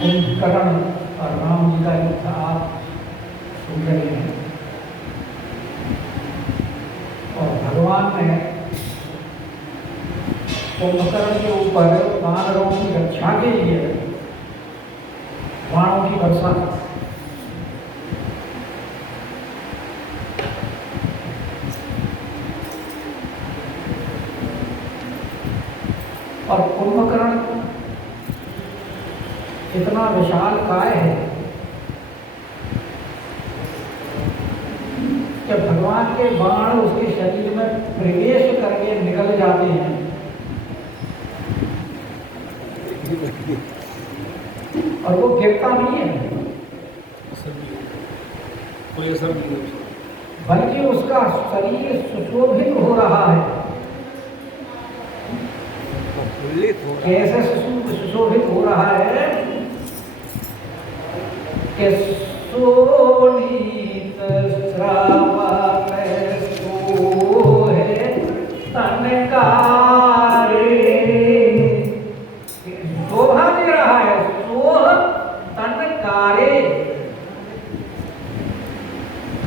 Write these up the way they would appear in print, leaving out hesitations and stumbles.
कुंभकर्ण और राम जी का युद्ध आप सुन रहे हैं। और भगवान ने कुंभकर्ण के ऊपर वानरों की रक्षा के लिए बाणों की वर्षा और कुंभकर्ण इतना विशाल काय है कि भगवान के बाण उसके शरीर में प्रवेश करके निकल जाते हैं और वो गिरता नहीं है, कोई असर नहीं, बल्कि उसका शरीर सुशोभित हो रहा है। कैसे सुशोभित हो रहा है कि सोनीत श्रावक सोहे तनकारे, शोभा दे रहा है। सोह तनकारे,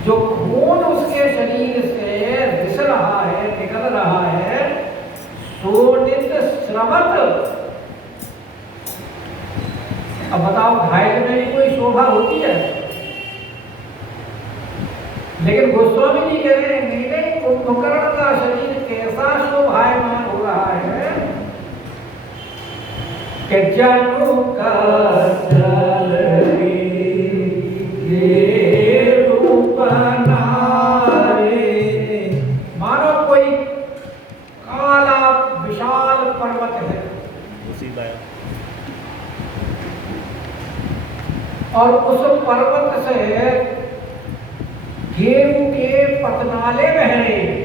जो खून उसके शरीर से रिस रहा है, निकल रहा है, सोनित श्रवत। अब बताओ, घायल में भी कोई शोभा होती है? लेकिन गोस्वामी जी कह रहे हैं नहीं, कुंभकर्ण का शरीर कैसा शोभायमान हो रहा है कि जनु का जल रूप नारे, मानो कोई काला विशाल पर्वत है और उस पर्वत से गेहूं के पतनाले बह रहे हैं।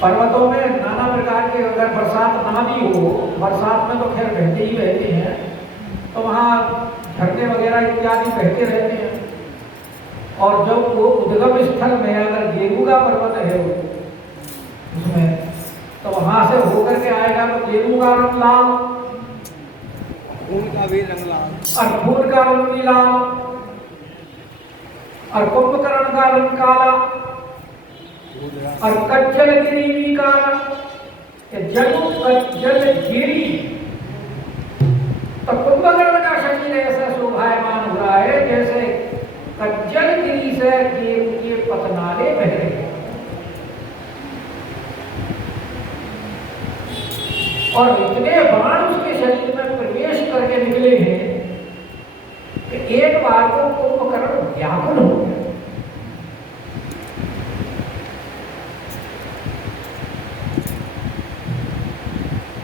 पर्वतों में नाना प्रकार के, अगर बरसात ना भी हो, बरसात में तो खैर बहते ही रहते हैं, तो वहाँ झरने वगैरह इत्यादि बहते रहते हैं। और जब वो उद्गम स्थल में अगर गेहूं का पर्वत है उसमें, तो वहां से होकर के आएगा तो गेहूं का रंग लाल, खून का भी रंग लाल, और खून का रंग भी लाल, और कुंभकर्ण का रंग काला, और कज्जल गिरी भी काला। जनु कज्जल गिरी, तो कुंभकर्ण का शरीर ऐसा शोभायमान हो रहा है जैसे कज्जल गिरी से गेहूं के पतनाले बह रहे हैं। और इतने बाण उसके शरीर में प्रवेश करके निकले हैं कि एक बार को कुंभकर्ण व्याकुल हो गया।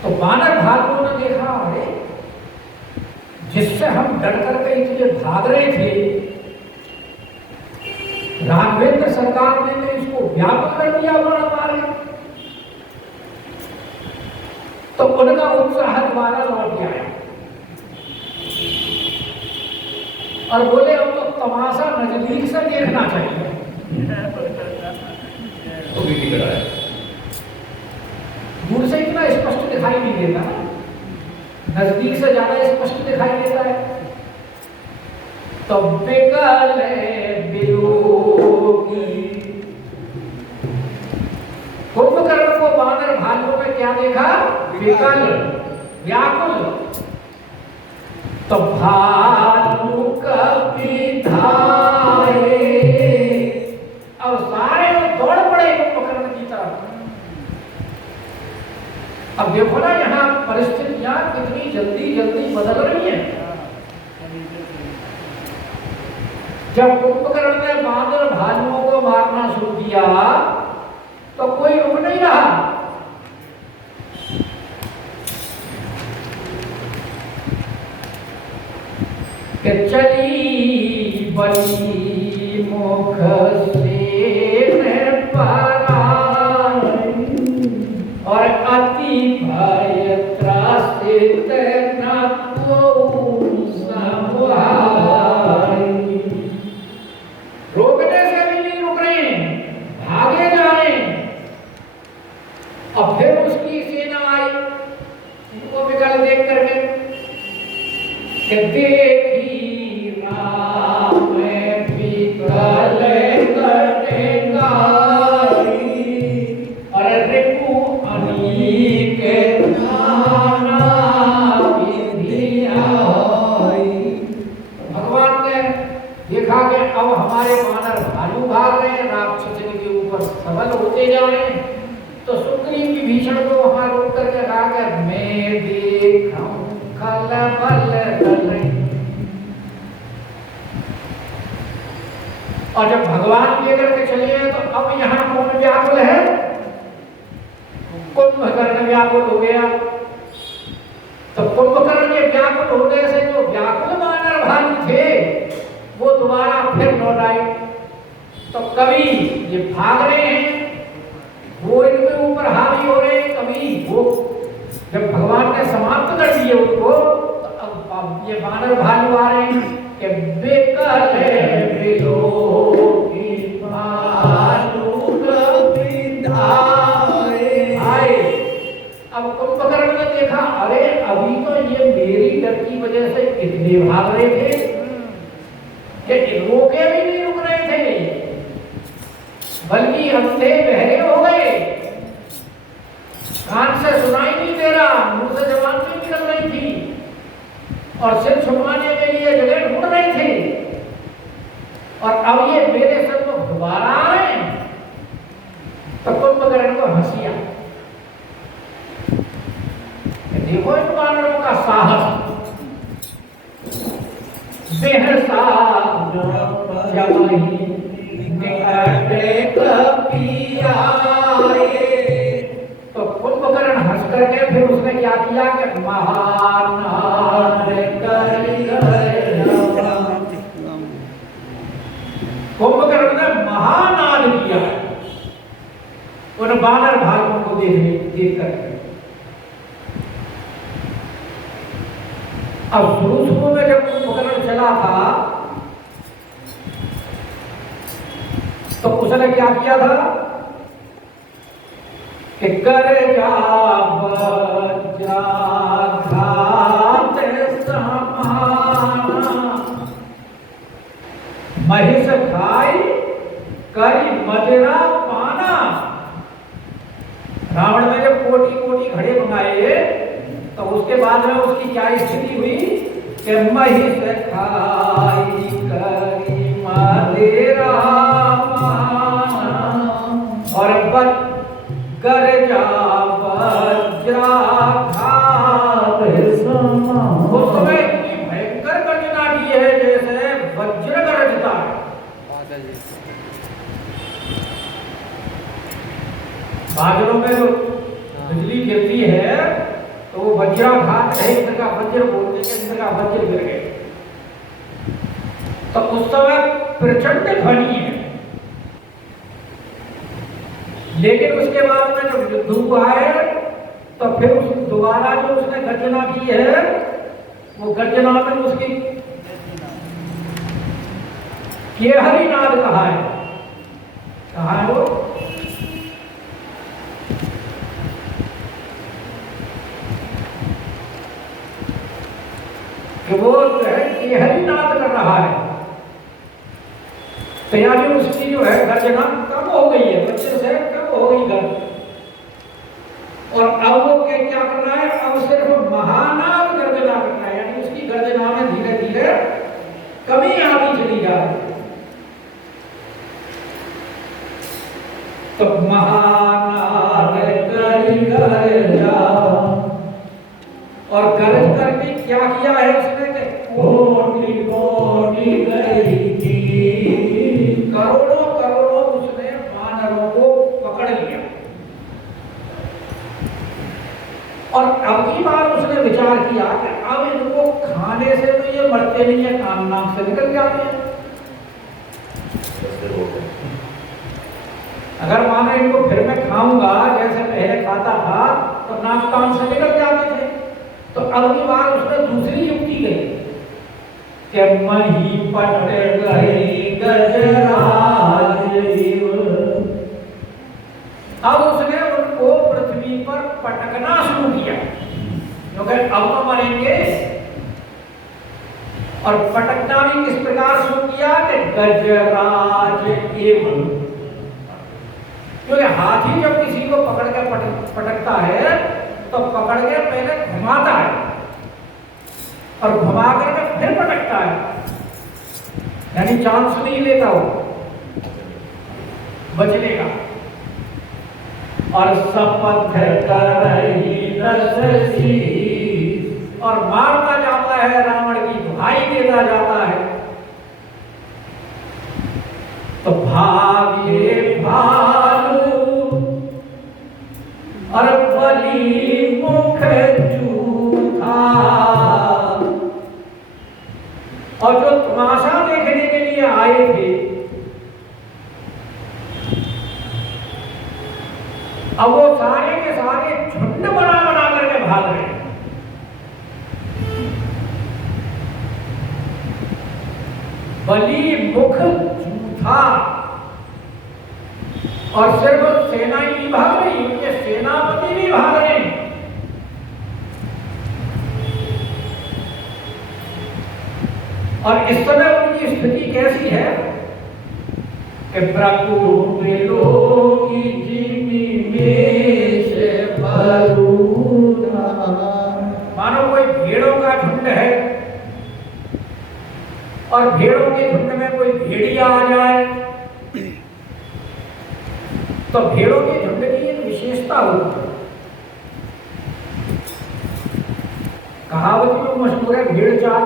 तो वानर भालुओं ने देखा, अरे जिससे हम डर करके इतने भाग रहे थे, राघवेंद्र सरकार ने तो इसको व्याकुल कर दिया बाण मारे। तो उनका उत्साह दोबारा लौट गया और बोले अब तो तमाशा नजदीक से देखना चाहिए। दूर से इतना स्पष्ट दिखाई नहीं देता, नजदीक से ज्यादा स्पष्ट दिखाई देता है। तो बिकल बिलोगी, कुंभकर्ण को वानर भालुओं में क्या देखा? विकल, व्याकुल। तो भालू कभी धारे, अब सारे लोग दौड़ पड़े कुंभकर्ण की तरफ। अब देखो ना, यहाँ परिस्थितियां कितनी जल्दी जल्दी बदल रही हैं। जब कुंभकर्ण ने वानर भालुओं को मारना शुरू किया तो कोई रुक नहीं रहा। कि चली बली मुख से पराई और अति भय त्रासित न को संभाई। रोकने से भी नहीं रुक रहे, भागे जा रहे हैं। अब फिर उसकी सेना आई, उनको विकल देख करके कि देखी राम पिघल कटेगा और रिपु अनीक नाना विधिया। भगवान ने देखा कि अब हमारे वानर भालू भाग रहे हैं, राक्षस के ऊपर सबल होते जा रहे हैं, तो सुग्रीव की भीषण को वहां रोक करके कहा कि मैं देखूं खलबल दल। और जब भगवान लेकर के चले गए तो अब यहाँ कौन व्याकुल है? कुंभकर्ण व्याकुल हो गया। तो कुंभकर्ण के व्याकुल होने से जो व्याकुल वानर भालू थे वो दोबारा फिर लौट आए। तो कभी ये भाग रहे हैं, वो इनके ऊपर हावी हो रहे हैं, कभी वो जब भगवान ने समाप्त कर दिए उनको, तो अब ये वानर भालू आ रहे हैं कि बेकल विलोकी भालू आए। अब कुंभकर्ण ने देखा, अरे अभी तो ये मेरी डर की वजह से इतने भाग रहे थे कि रोके भी नहीं रुक रहे थे, बल्कि अंधे बहरे हो गए, कान से सुनाई नहीं दे रहा, मुंह से जबान नहीं निकल रही थी, और सिर छुपाने के लिए जगह ढूंढ रहे थे। और अब ये मेरे सर को दोबारा आए। तो कुंभकर्ण को हंसी आई। देखो इन वानरों का साहस, बेहसा जब तो कुंभकर्ण हंस करके फिर उसने क्या किया कि महानाद कुंभकर्ण ने महानाद किया उन वानर भालुओं को देख करके। अब शुरू में जब कुंभकर्ण चला था तो उसने क्या किया था कि कर जा महिष खाई करी मदिरा पाना। रावण ने जब कोटि कोटि घड़े मंगाए तो उसके बाद में उसकी क्या स्थिति हुई कि महिष खाई करी मदिरा और गर्जा वज्राघात। उस समय इतनी भयंकर गर्जना की है जैसे वज्र गरजता है। बादलों में जो बिजली गिरती है तो वो वज्राघात है, इधर का वज्र बोलते हैं, इधर का वज्र गिर गए। तो उस समय प्रचंड ध्वनि है, लेकिन उसके बाद में जब युद्ध हुआ है तो फिर उस दोबारा जो उसने गर्जना की है वो गर्जना में उसकी केहरी नाद कहा है। कहा है वो कि वो जो है केहरी नाद कर रहा है। तो यानी उसकी जो है गर्जना कम हो गई है, बच्चे से कम हो गई गर्ज। और अब वो क्या कर रहा है, अब सिर्फ महानाद गर्जना कर रहा है, यानी उसकी गर्जना में धीरे धीरे कमी आती चली जा रही है। तो महानाद करी गर्जा, और गरज करके क्या किया है उसने कि कोटि कोटि गई थी, करोड़ों करोड़ों उसने वानरों को पकड़ लिया। और अब की बार उसने विचार किया कि अब इनको खाने से तो ये मरते नहीं है, काम नाम से निकल जाते हैं। अगर मानो इनको फिर मैं खाऊंगा जैसे पहले खाता था तो नाक कान से निकल जाते थे। तो अगली बार उसने दूसरी युक्ति गई कि मही पट गई गजराज। अब उसने उनको पृथ्वी पर पटकना शुरू किया, क्योंकि अब तो मरेंगे। और पटकना भी किस प्रकार शुरू किया कि गजराज एवं, क्योंकि हाथी जब किसी को पकड़ के पटकता है तो पकड़ के पहले घुमाता है और घुमा करके फिर पटकता है, यानी चांस नहीं लेता वो बचने का। और शपथ करही दशसी, और मारता जाता है, रावण की दुहाई देता जाता है। तो भागे भालू और बलि मुख जूठा, और जो तमाशा देखने के लिए आए थे अब वो सारे के सारे झुंड बना बना करके भाग रहे हैं। बलि मुख जूठा, और सिर्फ सेना ही नहीं भाग रही, उनके सेनापति भी भाग रहे हैं। और इस समय उनकी स्थिति कैसी है कि मानो कोई भेड़ों का झुंड है और भेड़ों के झुंड में कोई भेड़िया आ जाए, तो भेड़ों के झुंड की एक विशेषता होती है। कहावत में मशहूर है भेड़ चाल,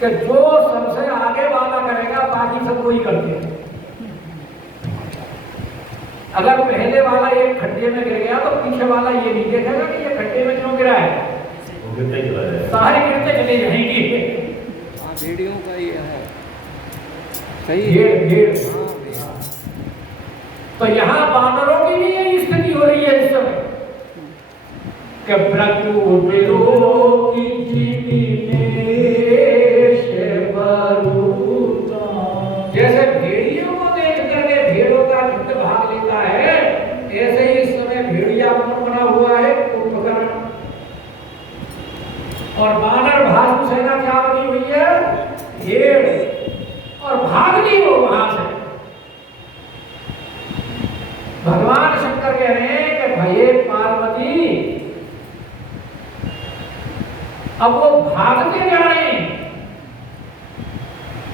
कि जो सबसे आगे वाला करेगा बाकी सब वही करते हैं। अगर पहले वाला एक खड्डे में गिर गया तो पीछे वाला ये नहीं देखेगा कि ये खड्डे में क्यों गिरा है, सारे गिरते चले जाएंगे। भेड़ियों का ये है सही भेड़। हाँ, तो यहाँ बानरों की भी यही स्थिति हो रही है इस समय कि जैसे भेड़ियों को देख करके भेड़ों का झुंड भाग लेता है, ऐसे ही इस समय भेड़िया बना हुआ है कुंभकर्ण, और बानर भालू सेना क्या बनी हुई है, भेड़, और भाग ली वो वहां से। भगवान शंकर कह रहे हैं कि भये पार्वती, अब वो भागते जा रहे हैं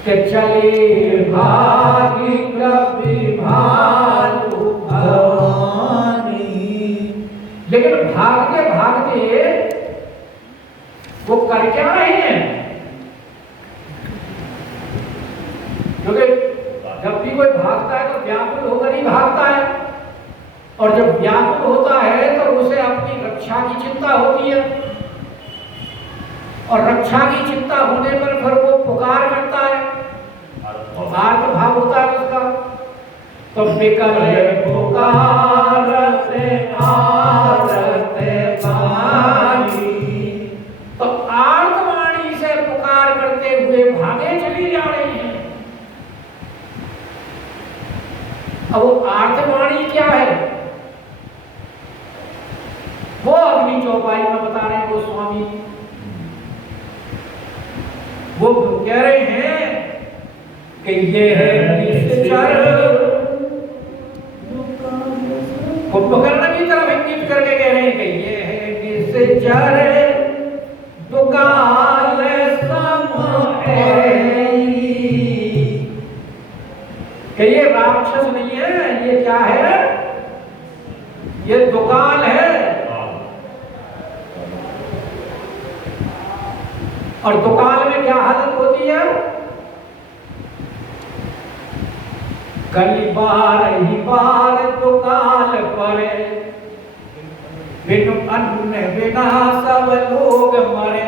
कि चले भागी कभी भालू भवानी, लेकिन भागते भागते वो कर क्या रहे हैं, क्योंकि जब भी कोई भागता है तो व्याकुल होकर ही भागता है, और जब व्याकुल होता है तो उसे अपनी रक्षा की चिंता होती है, और रक्षा की चिंता होने पर फिर वो पुकार करता है, आर्त भाव होता है उसका। तो बिकले पुकारते आरते वाणी, तो आर्तवाणी से पुकार करते हुए भागे चली जा रही हैं। अब वो आर्तवाणी क्या है, वो अग्नि चौपाई में बता रहे हैं वो स्वामी। वो कह रहे हैं कि ये है निश्चर, कुंभकर्ण की तरफ इंगित करके कह रहे हैं कि ये है निश्चर दुकाल कि ये राक्षस नहीं है, ये क्या है, ये दुकाल है। और दुकाल में क्या हालत होती है, कई बार ही बार दुकाल परे, बिनु अन्न बिना सब लोग मरे।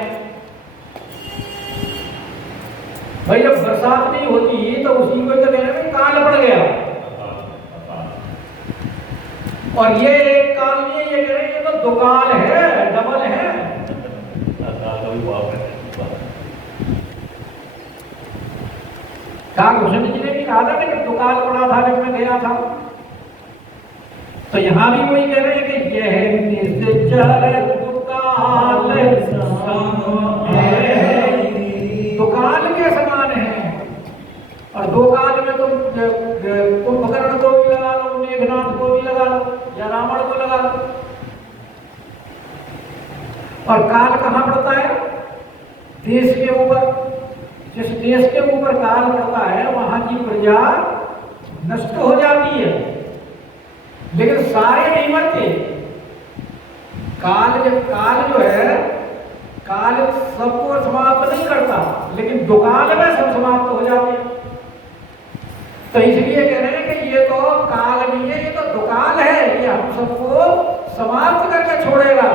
भाई जब बरसात नहीं होती तो उसी को तो कहने में काल पड़ गया, और ये एक काल में ये कह रहे हैं तो दुकाल है, डबल है। भूषण जी ने भी कहा था कि दुकाल पड़ा था जब मैं गया था, तो यहाँ भी वही कह रहे हैं कि यह निश्चर दुकाल सम है। कुंभकर्ण को भी लगा लो, मेघनाथ को भी लगा लो, या रावण को लगा लो। और काल कहाँ पड़ता है? देश के ऊपर। जिस देश के ऊपर काल पड़ता है वहां की प्रजा नष्ट हो जाती है। लेकिन सारे नहीं मरते। काल जो है, काल सबको समाप्त नहीं करता, लेकिन दुकाल में सब समाप्त हो जाते हैं। तो इसलिए कह रहे हैं कि ये तो काल नहीं है, ये तो दुकाल है, ये हम सबको समाप्त करके छोड़ेगा।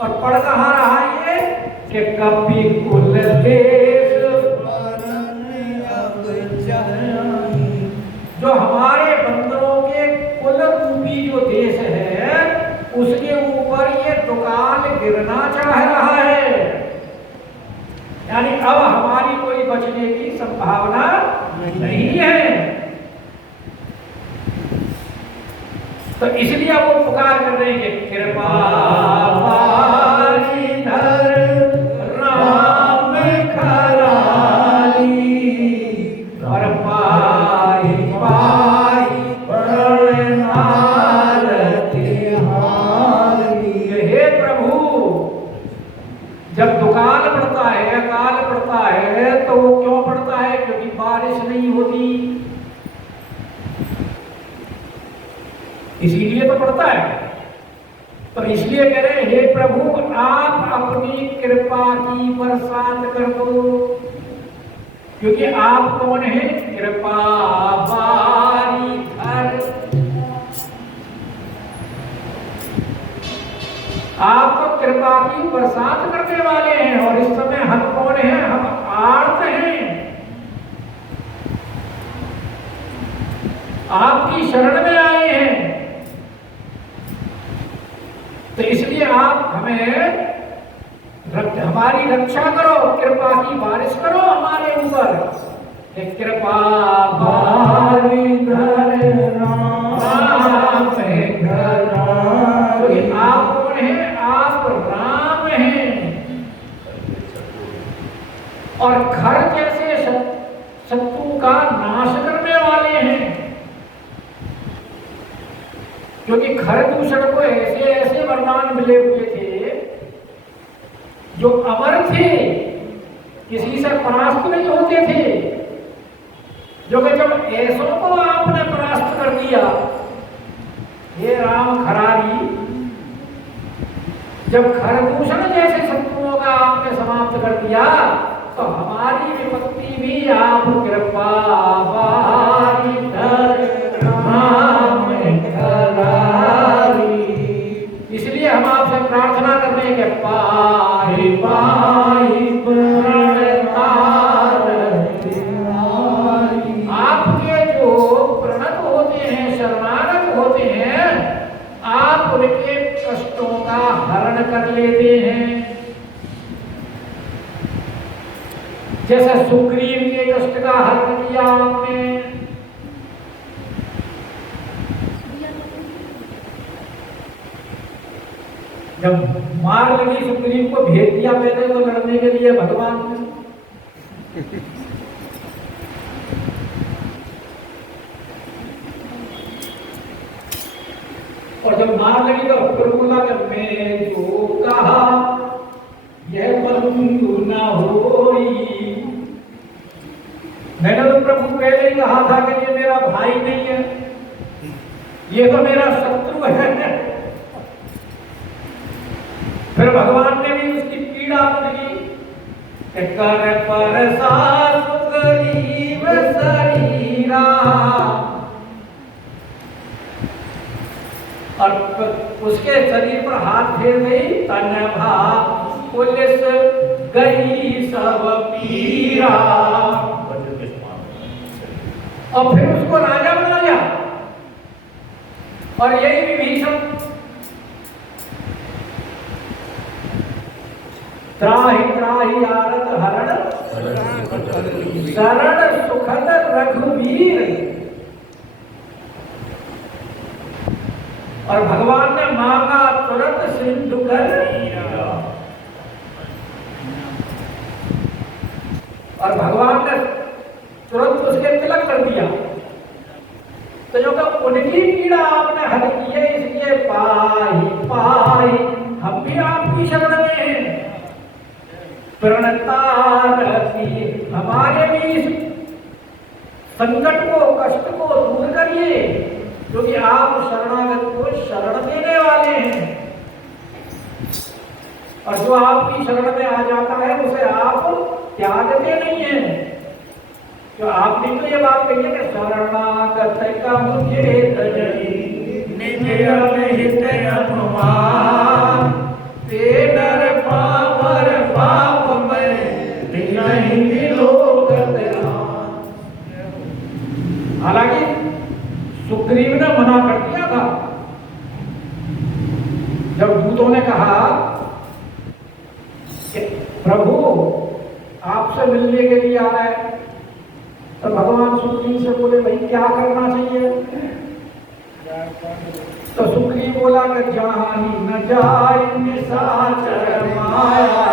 और पढ़ कहाँ रहा ये कि कपि कुल देश जो हमारे बंदरों के कुल रूपी जो देश है उसके ऊपर ये दुकाल गिरना चाह रहा है। यानी अब हमारी कोई बचने की संभावना नहीं है। तो इसलिए वो पुकार कर रहे हैं कि कृपा पारिधर राम खराली और पाहि पाहि प्रणनार तिहारी। हे प्रभु, जब दुकाल पड़ता है, अकाल पड़ता है, तो वो क्यों पड़ता है? क्योंकि बारिश नहीं होती, इसीलिए तो पड़ता है। तो इसलिए कह रहे हैं हे प्रभु आप अपनी कृपा की बरसात कर दो। क्योंकि आप कौन है? कृपा पारिधर। आप तो कृपा की बरसात करने वाले हैं। और इस समय हम कौन हैं? हम आर्त हैं, आपकी शरण में आए हैं। तो इसलिए आप हमें हमारी रक्षा करो, कृपा की बारिश करो हमारे ऊपर। कृपा पारिधर राम तो आप कौन है? आप राम हैं। और खर जैसे शत्रु का नाश करने वाले हैं। क्योंकि खरदूषण को ऐसे ऐसे वरदान मिले हुए थे जो अमर थे, किसी से परास्त नहीं होते थे। जो कि जब ऐसों को आपने परास्त कर दिया, हे राम खरारी, जब खरदूषण जैसे शत्रुओं का आपने समाप्त कर दिया, तो हमारी विपत्ति भी आप कृपा पारिधर राम खरारी। इसलिए हम आपसे प्रार्थना करते हैं कि पाहि पाहि प्रणतार तिहारी। आपके जो प्रणत होते हैं, शरणागत होते हैं, आप उनके कष्टों का हरण कर लेते हैं। जैसे सुग्रीव के कष्ट का हरण किया आपने। जब मार लगी सुग्रीव को भेज दिया पहले तो लड़ने के लिए भगवान ने। और जब मार लगी तो फिर बोला कि मैं जो कहा यह बंधु न होई। मैंने तो प्रभु पहले ही कहा था कि ये मेरा भाई नहीं है, ये तो मेरा शत्रु है। फिर भगवान ने भी उसकी पीड़ा बुझी। कर परसा सुग्रीव शरीरा। और उसके शरीर पर हाथ फेर गई। तन भा पुलिस गई सब पीरा। और फिर उसको राजा बना दिया। और यही विभीषण त्राहि त्राहि आरत हरण शरण सुखद रघुवीर। और भगवान ने मांगा तुरंत सिंधु कर। और भगवान ने तुरंत उसके तिलक कर दिया। तो जो कि उनकी पीड़ा आपने हल की है, इसलिए पाई पाई हम भी आपकी शरण में हैं। प्रणतारती, हमारे भी इस संकट को, कष्ट को दूर करिए, क्योंकि आप शरणागत को शरण देने वाले हैं। और जो आपकी शरण में आ जाता है उसे आप त्यागते नहीं हैं। तो आपने तो ये बात कही है कि शरणागत का मुझे निज अनहित अपमान, ते नर पावर पाप में नहीं दिलोगत राम। हालांकि सुग्रीव ने मना कर दिया था। जब दूतों ने कहा कि प्रभु आपसे मिलने के लिए आ रहे हैं, तो भगवान सुग्रीव से बोले भाई क्या करना चाहिए? तो सुग्रीव बोला कि जहां न जाए निशाचर माया,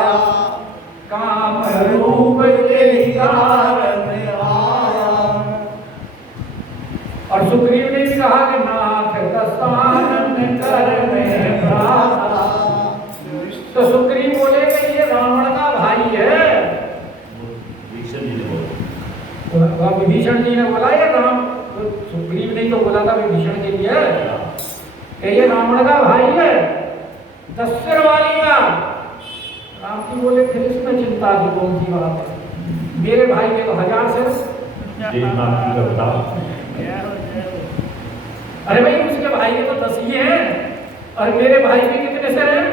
काम रूप के कारण आया। और सुग्रीव ने भी कहा कि नाथ दसानन कर में प्राता। तो सुग्रीव बोले कि ये रावण का भाई है। विभीषण जी ने बोला ये राम, तो सुग्रीव ने तो बोला था विभीषण के लिए कि ये रावण का भाई है, 10 सिर वाली का। राम जी बोले फिर इसमें चिंता की कौन सी बात है, मेरे भाई के तो 1000 सिर। अरे भाई उसके भाई के तो 10 ही हैं और मेरे भाई के कितने सिर हैं?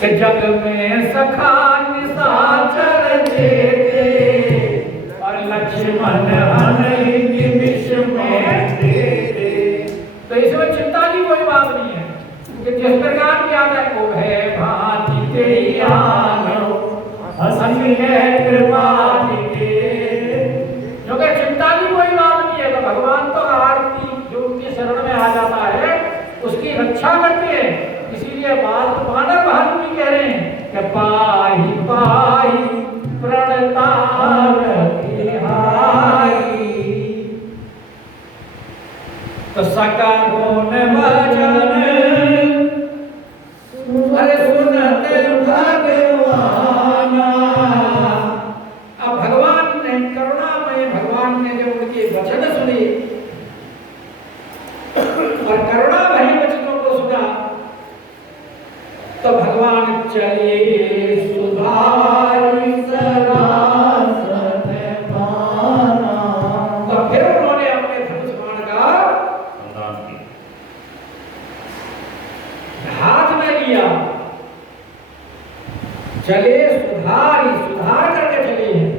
कि जग में सखा निशाचर देते और लक्ष्मण हनहि निमिष में देते। तो इसमें चिंता की कोई बात नहीं है, क्योंकि जिस प्रकार की आता है वो है भांति तेरी आनो हंसी है कृपा के। जो कि चिंता की कोई बात नहीं है। तो भगवान तो आरती जो उनकी शरण में आ जाता है उसकी रक्षा करते हैं। इसीलिए बात वानर भालू भी कह रहे हैं कि पाहि पाहि प्रणतारति हाई। तो सकरुण भजन अरे सुनते भगवान। अब भगवान ने करुणामय भगवान ने जब उनके वचन सुने और करुणा भरी वचनों को सुना, तो भगवान चलिए सुधारि सरासत पाना। तो फिर उन्होंने अपने धनुष बाण का हाथ में लिया, चले सुधार करके चले हैं।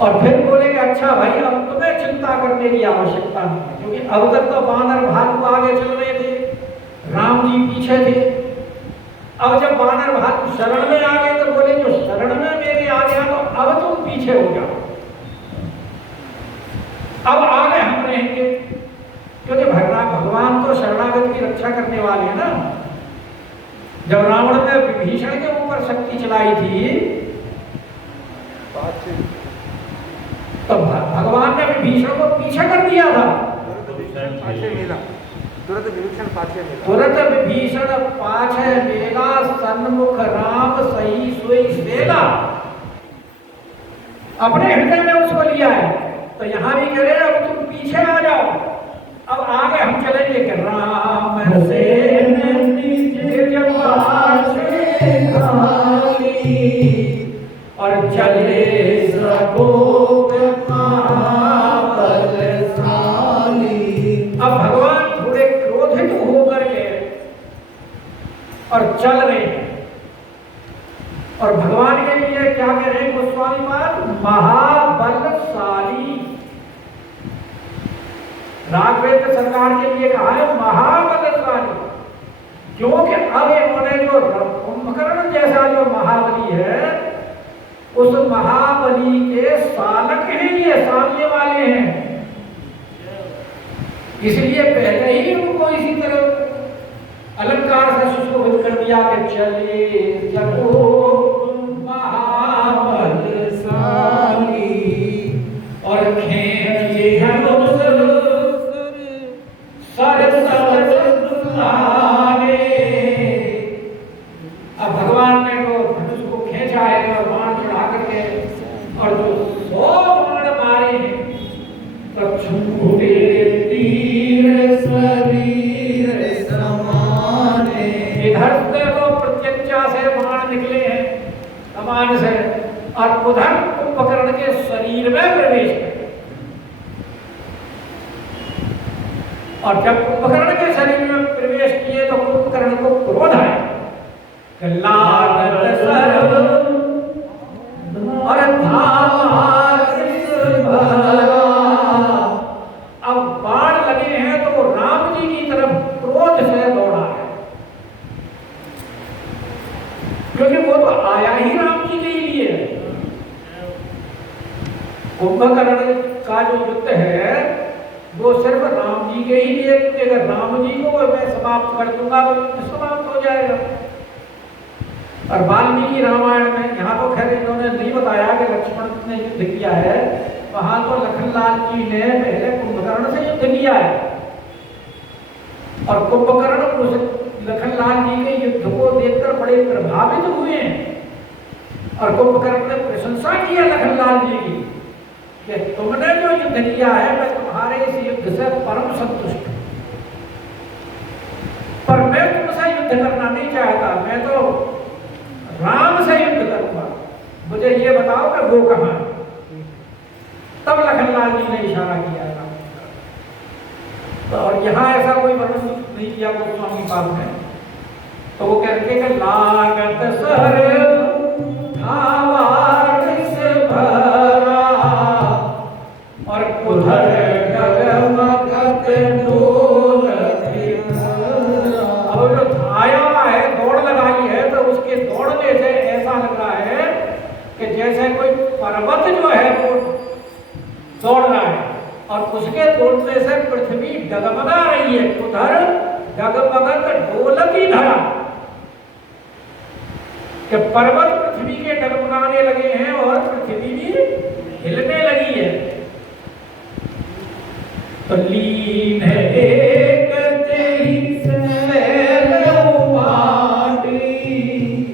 और फिर बोले कि अच्छा भाई अब तुम्हें चिंता करने की आवश्यकता नहीं है, क्योंकि अब तक तो वानर भालू आगे चल रहे थे, राम जी पीछे थे। अब जब वानर भालू शरण में आ गए तो बोले जो शरण में मेरे आ गया तो अब तुम पीछे हो जाओ, अब आगे हम रहेंगे। क्योंकि भगवान तो शरणागत की रक्षा करने वाले हैं ना। जब रावण ने विभीषण के ऊपर शक्ति चलाई थी तो भगवान ने विभीषण को पीछे कर दिया था। तुरंत विभीषण पाछे मिला, तुरंत विभीषण पाछे मिला, सन्मुख राम सही सोई सेला। अपने हृदय में उसको लिया है। तो यहाँ भी कह रहे हैं अब तुम पीछे आ जाओ, अब आगे हम चलेंगे कि राम से और चले सगोग महाबलशाली। अब भगवान थोड़े क्रोधित होकर के और चल रहे हैं। और भगवान के लिए क्या कह रहे हैं गोस्वामी महाराज? महाबलशाली। राघवेंद्र सरकार के लिए कहा है महाबलशाली, क्योंकि अब इन्होंने जो कुंभकर्ण जैसा जो महाबली है उस महाबली के सालक हैं, ये सामने वाले हैं। इसलिए पहले ही उनको इसी तरह अलंकार से सुशोभित कर दिया कि चले जगो महाबलशाली। छूटे तीर शरीर समाने। इधर से तो प्रत्यक्षा से बाण निकले हैं कमान से, और उधर कुंभकर्ण के शरीर में प्रवेश किए। और जब कुंभकर्ण के शरीर में प्रवेश किए तो कुंभकर्ण को क्रोध आया कि लागत सर्व और अब बाण लगे हैं तो वो राम जी की तरफ क्रोध से दौड़ा है, क्योंकि वो तो आया ही राम जी के लिए है। कुंभकर्ण का जो युद्ध है वो सिर्फ राम जी के ही लिए, क्योंकि अगर राम जी को मैं समाप्त कर दूंगा तो समाप्त हो जाएगा। और वाल्मीकि रामायण में यहाँ तो खैर इन्होंने नहीं बताया कि लक्ष्मण ने युद्ध किया है, वहां तो लखनलाल जी ने पहले कुंभकर्ण से युद्ध किया है, और कुंभकर्ण उस लखनलाल जी के युद्ध को देखकर बड़े प्रभावित हुए हैं, और कुंभकर्ण ने प्रशंसा की है लखनलाल जी की कि तुमने जो युद्ध किया है मैं तुम्हारे इस युद्ध से परम संतुष्ट हूं, पर मैं तुमसे युद्ध करना नहीं चाहता, मैं तो राम से युद्ध करूंगा, मुझे ये बताओ कि वो कहां है। तब लखनलाल जी ने इशारा किया था, तो और यहाँ ऐसा कोई वर्णन नहीं किया गोस्वामी पाद ने, तो वो कहते हैं कि लागत सर धावार से भरा और उधर डगमगत डोलती। अब जो धाया है, दौड़ लगाई है, तो उसके दौड़ने से ऐसा लग रहा है कि जैसे कोई पर्वत जो है वो दौड़ रहा है, और उसके दौड़ने से पृथ्वी डगमगा रही है। उधर डगमगत डोलती धरा, कि पर्वत पृथ्वी के डगमगाने लगे हैं और पृथ्वी भी हिलने लगी है। तो लीन है एक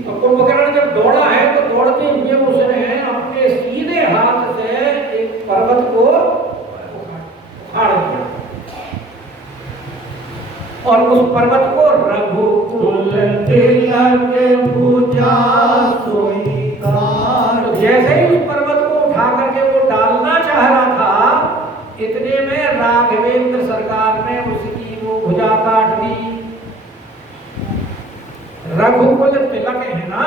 तो कुंभकर्ण जब दौड़ा है तो दौड़ते हुए उसने अपने सीधे हाथ से एक पर्वत को उखाड़ दिया, और उस पर्वत को रघुकुल तिलक भुजा सोईकार। जैसे ही उस पर्वत को उठा करके वो डालना चाह रहा था, इतने में राघवेंद्र सरकार ने उसकी वो भुजा काट दी। रघुकुल तिलक है ना,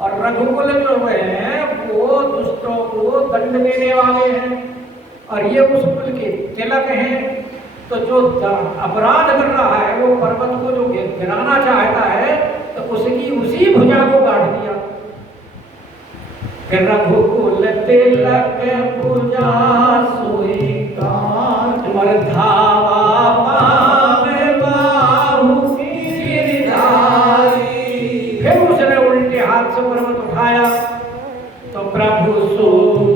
और रघुकुल जो है वो दुष्टों को दंड देने वाले हैं, और ये उस कुल के तिलक हैं। तो जो अपराध कर रहा है वो पर्वत को जो गिराना चाहता है, तो उसकी उसी भुजा को काट दिया। रघुकुल तिलक भुजा सोईकार और धावा पावे बाहु गिरधारी। फिर उसने उल्टे हाथ से पर्वत उठाया तो प्रभु सो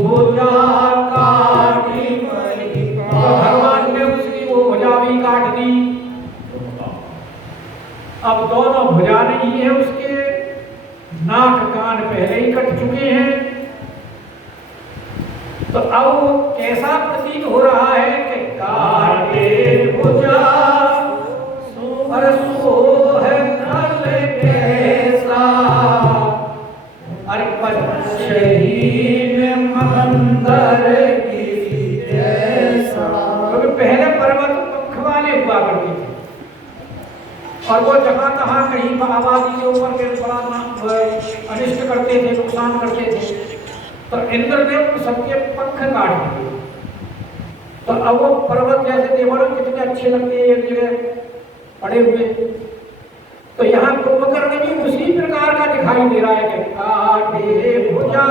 भुजा काटी, तो भगवान ने उसकी वो भुजा भी काट दी। अब दोनों भुजा नहीं है उसके, नाक कान पहले ही कट चुके हैं। तो अब कैसा प्रतीत हो रहा है कि काटे भुजा और सो है नल कैसा, अरे पश्चहीन मंदर की जैसा। क्योंकि पहले पर्वत पंख वाले हुआ करते थे, और वो जहां तहां कहीं आबादी के ऊपर के बड़ा अनिष्ट करते थे, नुकसान करते थे। तो इंद्र ने सबके पंख काट दिए। तो अब वो पर्वत जैसे देवड़ों कितने अच्छे लगते हैं एक जगह पड़े हुए। तो यहाँ कुंभकर्ण भी उसी प्रकार का दिखाई दे रहा है कि काटे भुजा।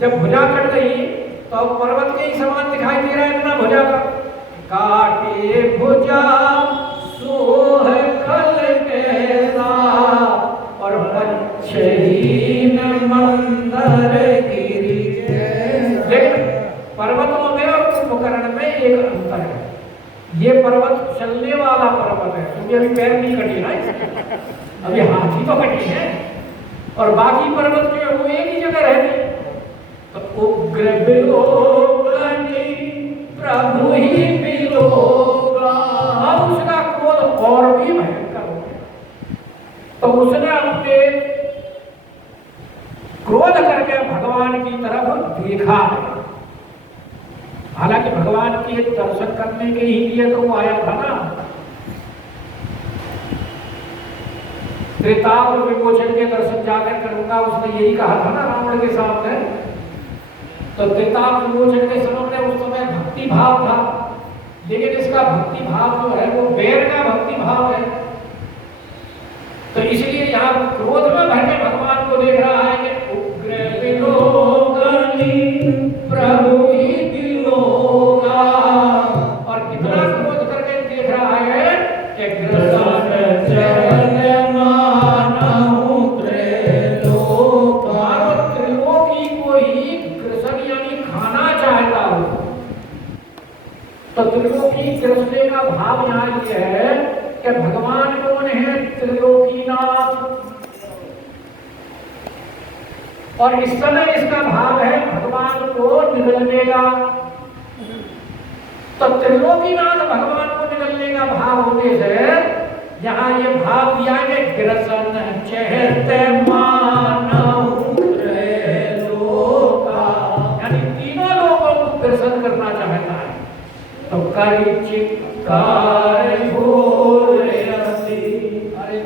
जब भुजा कट गई तो पर्वत के ही समान दिखाई दे रहा है इतना भुजा का। काटे भुजा सोह खल कैसा और पश्चहीन मंदर गिरि जैसा। लेकिन पर्वतों में और कुंभकर्ण में एक अंतर है। ये पर्वत चलने वाला पर्वत है, क्योंकि अभी पैर नहीं कटी ना, अभी हाथी तो कटी है, और बाकी पर्वत जो है वो एक ही जगह रहती। तो उग्र विलोकनी प्रभु ही मिलोगा। अब उसका क्रोध और भी भयंकर हो गया, तो उसने अपने क्रोध करके भगवान की तरफ देखा। हालांकि भगवान के दर्शन करने के ही लिए तो वो आया था ना, त्रेताव विमोचन के दर्शन जाकर करूंगा, उसने यही कहा था ना रावण के सामने। तो त्रेताव विमोचन के समय में उस समय भक्ति भाव था, लेकिन इसका भक्ति भाव जो है वो बैर का भक्ति भाव है। तो इसलिए यहाँ क्रोध में भर के भगवान को देख रहा है कि उग्र विलोकनी प्रभु ही मिलोगा, और कितना क्रोध करके देख रहा है कि ग्रसन चरण मानहु त्रैलोक, मानो त्रिलोकी को ही ग्रसन यानी खाना चाहता हो। तो त्रिलोकी ग्रसने का भाव यहाँ ये है कि भगवान कौन है? त्रिलोकीनाथ। और इस समय इसका भाव है भगवान को निगलने का। तो त्रिलोकीनाथ भगवान को निगलने का भाव होने से यहाँ ये भाव दिया कि ग्रसन चहते मानहु त्रैलोका, यानी तीनों लोगों को ग्रसन करना चाहता है। तो करी चित्कार घोर अति, अरे